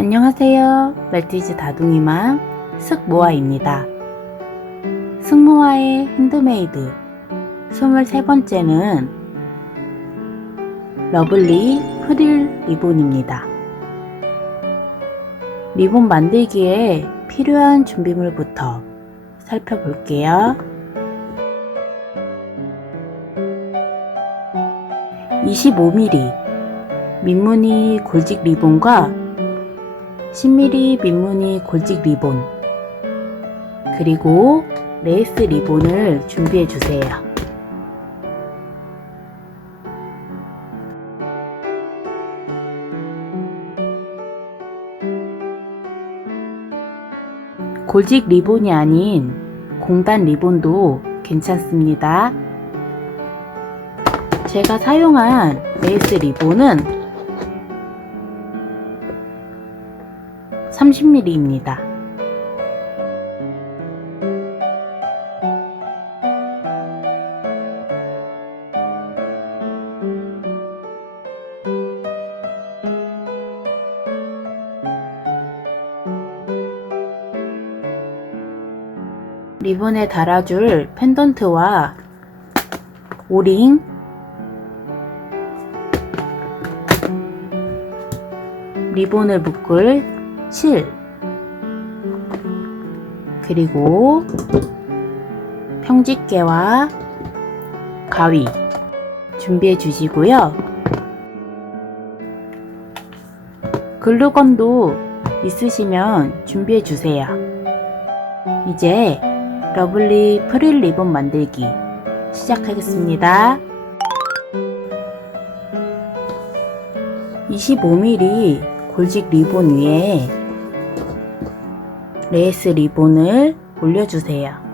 안녕하세요. 말티즈 다둥이맘 승모아입니다. 승모아의 핸드메이드 23번째는 러블리 프릴 리본입니다. 리본 만들기에 필요한 준비물부터 살펴볼게요. 25mm 민무늬 골직 리본과 10mm 민무늬 골직 리본, 그리고 레이스 리본을 준비해 주세요. 골직 리본이 아닌 공단 리본도 괜찮습니다. 제가 사용한 레이스 리본은 30mm입니다. 리본에 달아줄 펜던트와 오링, 리본을 묶을 실, 그리고 평집게와 가위 준비해 주시고요. 글루건도 있으시면 준비해 주세요. 이제 러블리 프릴 리본 만들기 시작하겠습니다. 25mm 골직 리본 위에 레이스 리본을 올려주세요.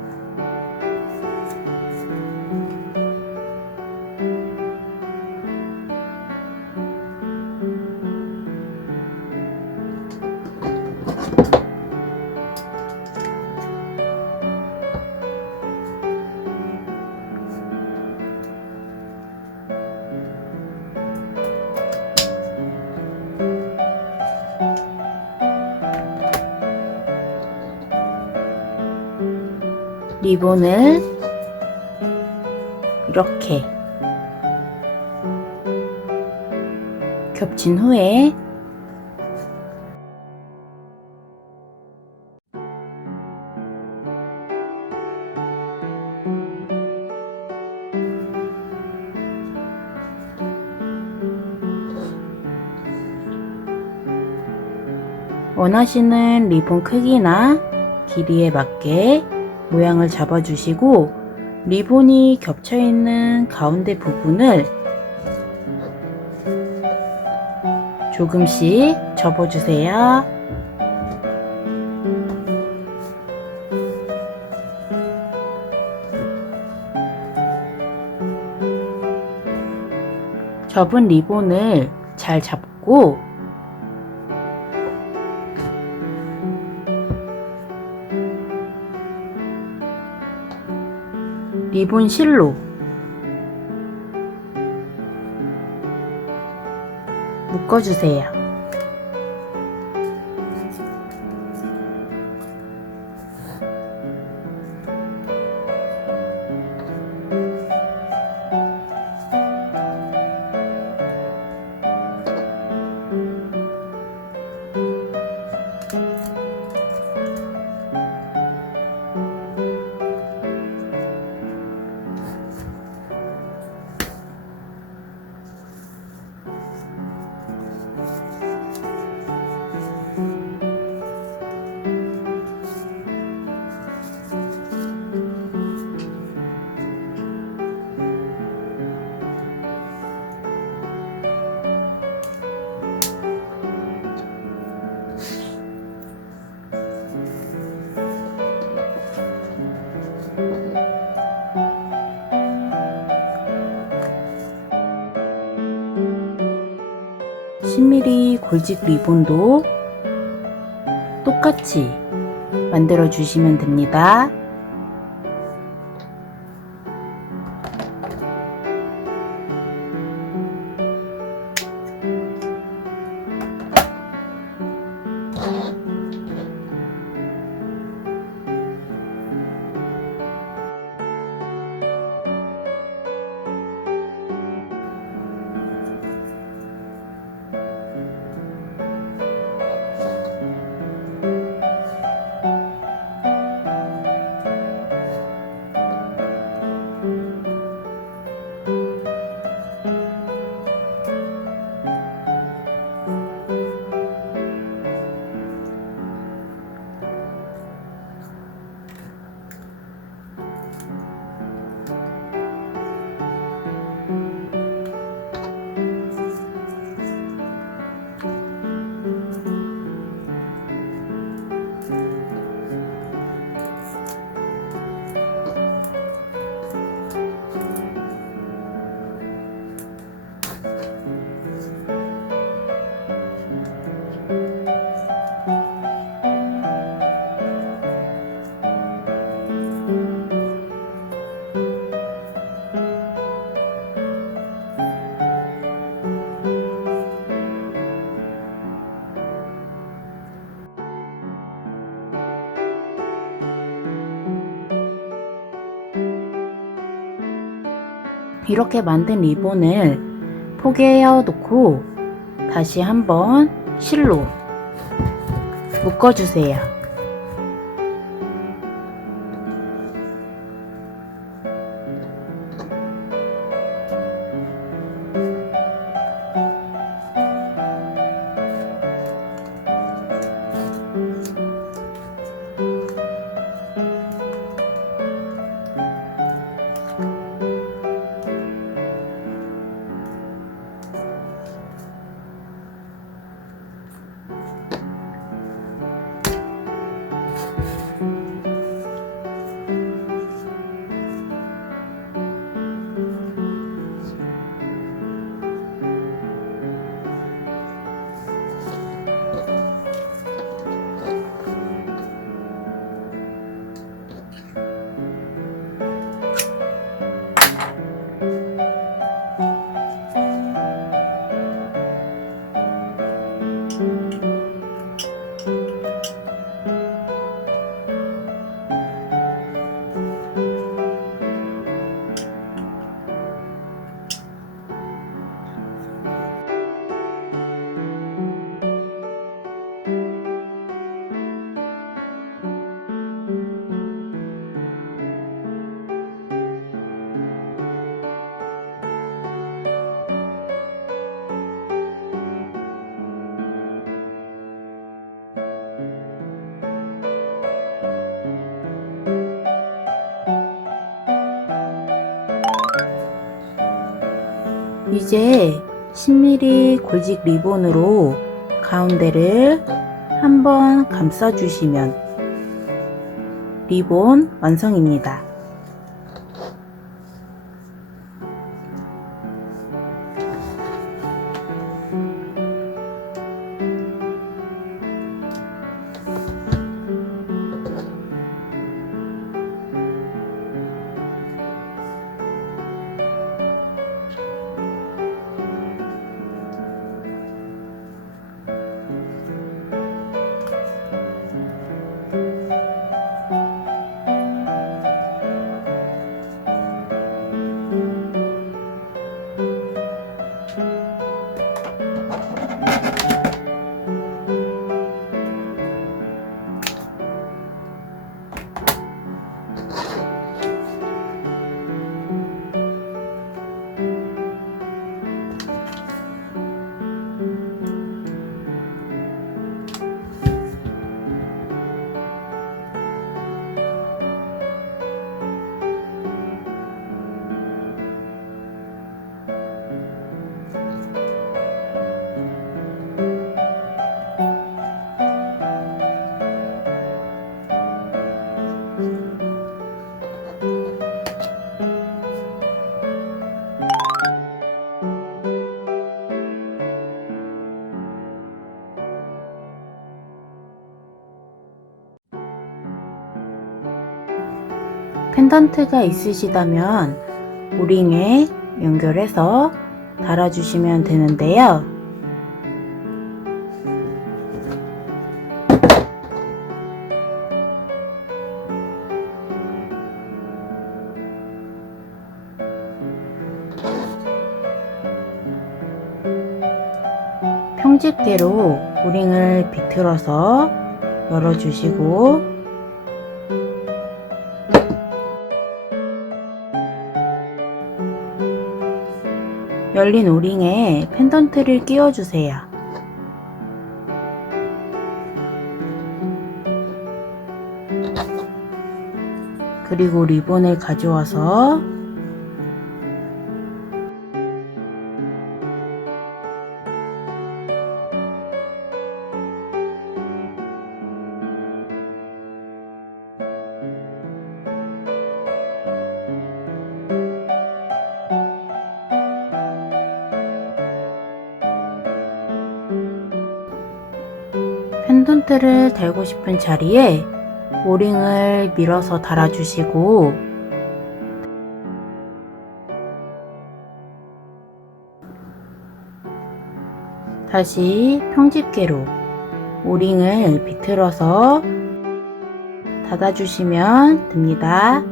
리본을 이렇게 겹친 후에 원하시는 리본 크기나 길이에 맞게 모양을 잡아주시고 리본이 겹쳐있는 가운데 부분을 조금씩 접어주세요. 접은 리본을 잘 잡고 리본 실로 묶어주세요. (10mm) 골직 리본도 똑같이 만들어 주시면 됩니다. 이렇게 만든 리본을 포개어 놓고 다시 한번 실로 묶어주세요. 이제 10mm 골직 리본으로 가운데를 한번 감싸주시면 리본 완성입니다. 펜던트가 있으시다면 오링에 연결해서 달아주시면 되는데요. 평집게로 오링을 비틀어서 열어주시고 열린 오링에 펜던트를 끼워주세요. 그리고 리본을 가져와서 펜던트를 달고 싶은 자리에 오링을 밀어서 달아주시고 다시 평집게로 오링을 비틀어서 닫아주시면 됩니다.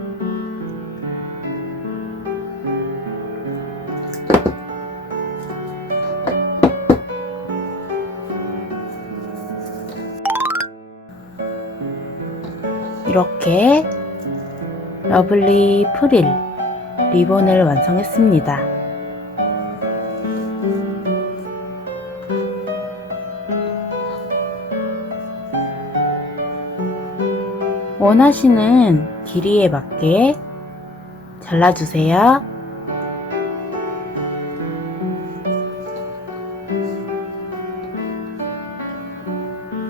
이렇게 러블리 프릴 리본을 완성했습니다. 원하시는 길이에 맞게 잘라주세요.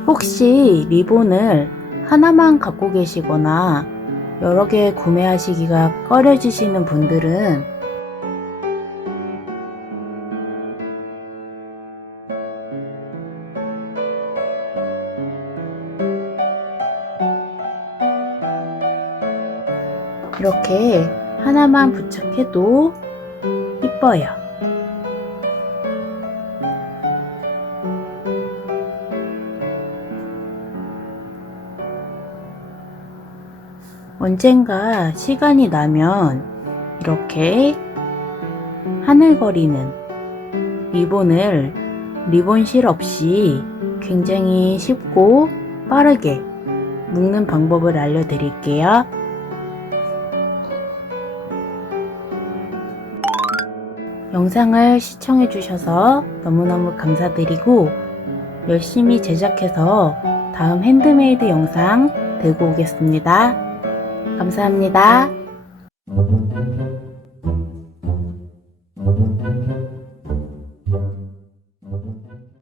혹시 리본을 하나만 갖고 계시거나 여러 개 구매하시기가 꺼려지시는 분들은 이렇게 하나만 부착해도 이뻐요. 언젠가 시간이 나면 이렇게 하늘거리는 리본을 리본실 없이 굉장히 쉽고 빠르게 묶는 방법을 알려드릴게요. 영상을 시청해주셔서 너무너무 감사드리고 열심히 제작해서 다음 핸드메이드 영상 들고 오겠습니다. 감사합니다.